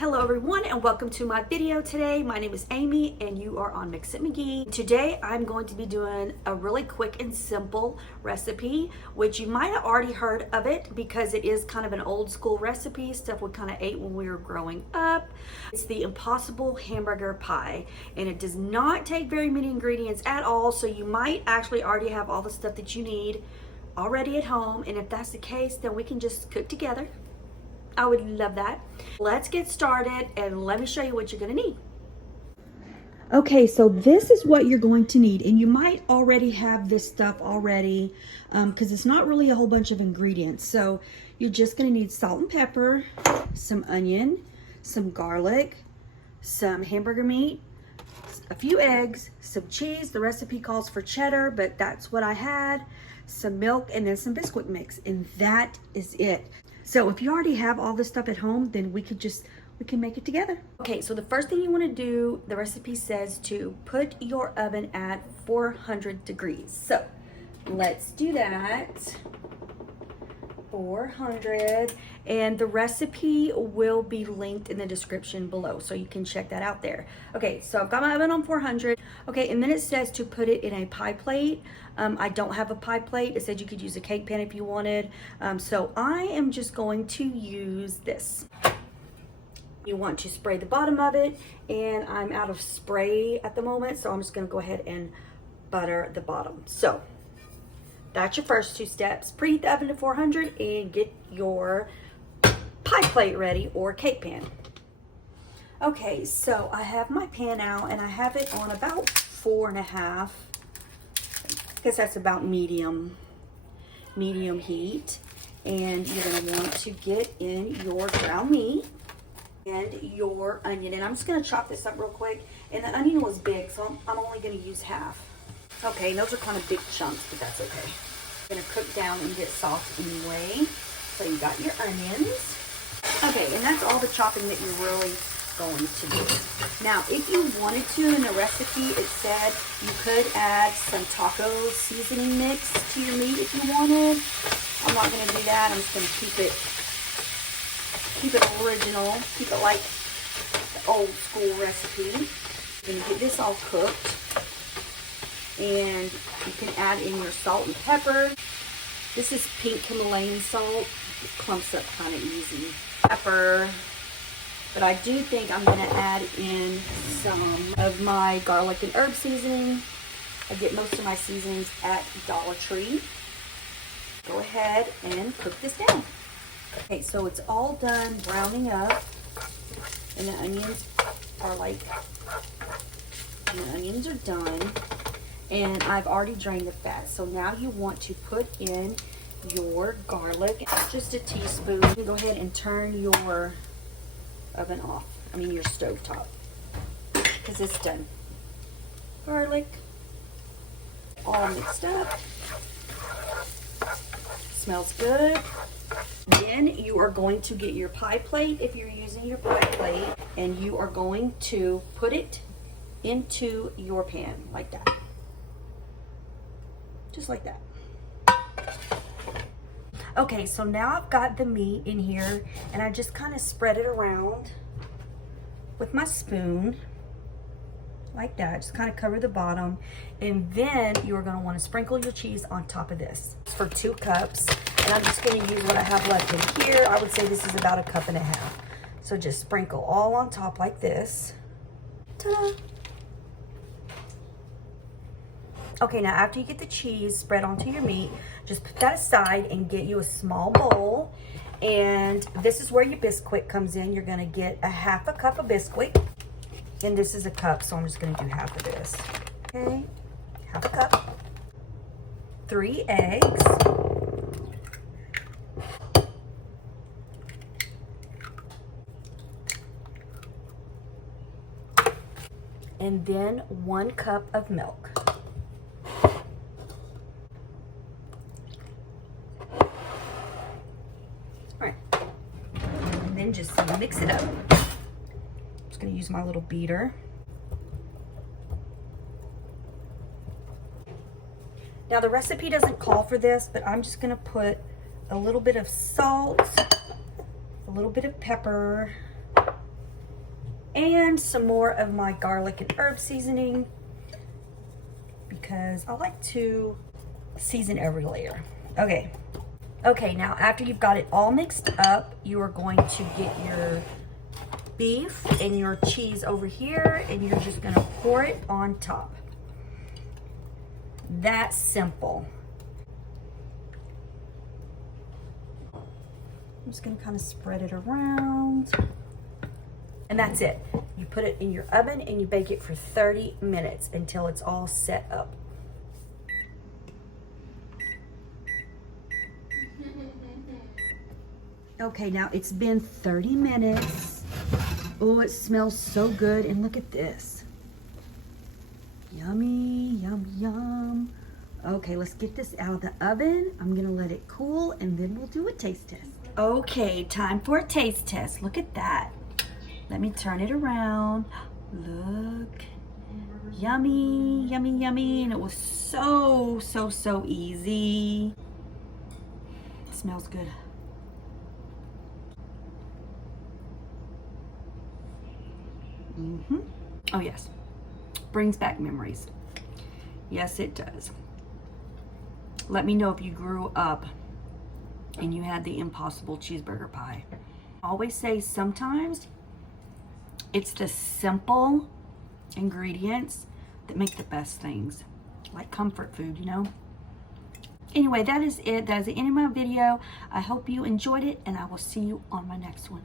Hello everyone and welcome to my video today. My name is Amy and you are on Mix It McGee. Today I'm going to be doing a really quick and simple recipe, which you might have already heard of it because it is kind of an old school recipe, stuff we kind of ate when we were growing up. It's the Impossible Hamburger Pie, and it does not take very many ingredients at all, so you might actually already have all the stuff that you need already at home, and if that's the case, then we can just cook together. I would love that. Let's get started and let me show you what you're going to need. Okay, so this is what you're going to need, and you might already have this stuff already because it's not really a whole bunch of ingredients. So you're just going to need salt and pepper, some onion, some garlic, some hamburger meat, a few eggs, some cheese. The recipe calls for cheddar, but that's what I had, some milk, and then some Bisquick mix, and that is it. So if you already have all this stuff at home, then we can make it together. Okay, so the first thing you want to do, the recipe says to put your oven at 400 degrees. So let's do that. 400, and the recipe will be linked in the description below, so you can check that out there. Okay, so I've got my oven on 400. Okay, and then it says to put it in a pie plate. I don't have a pie plate. It said you could use a cake pan if you wanted. So I am just going to use this. You want to spray the bottom of it, and I'm out of spray at the moment, so I'm just gonna go ahead and butter the bottom. So that's your first two steps. Preheat the oven to 400 and get your pie plate ready or cake pan. Okay, so I have my pan out and I have it on about 4.5. I guess that's about medium heat. And you're gonna want to get in your ground meat and your onion. And I'm just gonna chop this up real quick. And the onion was big, so I'm only gonna use half. Okay, those are kind of big chunks, but that's okay. You're gonna cook down and get soft anyway. So you got your onions. Okay, and that's all the chopping that you're really going to do. Now, if you wanted to, in the recipe, it said you could add some taco seasoning mix to your meat if you wanted. I'm not gonna do that. I'm just gonna keep it original, keep it like the old school recipe. You're gonna get this all cooked. And you can add in your salt and pepper. This is pink Himalayan salt. It clumps up kind of easy. Pepper. But I do think I'm gonna add in some of my garlic and herb seasoning. I get most of my seasonings at Dollar Tree. Go ahead and cook this down. Okay, so it's all done browning up. And the onions are done. And I've already drained the fat. So now you want to put in your garlic, just a teaspoon. You can go ahead and turn your oven off, your stove top, because it's done. Garlic, all mixed up. Smells good. Then you are going to get your pie plate if you're using your pie plate, and you are going to put it into your pan like that. Just like that. Okay, so now I've got the meat in here, and I just kind of spread it around with my spoon like that. Just kind of cover the bottom, and then you are going to want to sprinkle your cheese on top of this. It's for 2 cups, and I'm just going to use what I have left in here. I would say this is about 1.5 cups. So just sprinkle all on top like this. Ta-da! Okay, now after you get the cheese spread onto your meat, just put that aside and get you a small bowl. And this is where your Bisquick comes in. You're gonna get 1/2 cup of Bisquick. And this is a cup, so I'm just gonna do half of this. Okay, 1/2 cup. 3 eggs. And then 1 cup of milk. Then just mix it up. I'm just going to use my little beater. Now the recipe doesn't call for this, but I'm just going to put a little bit of salt, a little bit of pepper, And some more of my garlic and herb seasoning, because I like to season every layer. Okay. Okay, now after you've got it all mixed up, you are going to get your beef and your cheese over here, and you're just gonna pour it on top. That's simple. I'm just gonna kind of spread it around. And that's it. You put it in your oven and you bake it for 30 minutes until it's all set up. Okay, now it's been 30 minutes. Oh, it smells so good. And look at this. Yummy, yum, yum. Okay, let's get this out of the oven. I'm gonna let it cool and then we'll do a taste test. Okay, time for a taste test. Look at that. Let me turn it around. Look. Yummy, yummy, yummy. And it was so easy. It smells good. Oh yes, brings back memories. Yes, it does. Let me know if you grew up and you had the impossible cheeseburger pie. I always say sometimes it's the simple ingredients that make the best things, like comfort food, you know? Anyway, that is it. That is the end of my video. I hope you enjoyed it, and I will see you on my next one.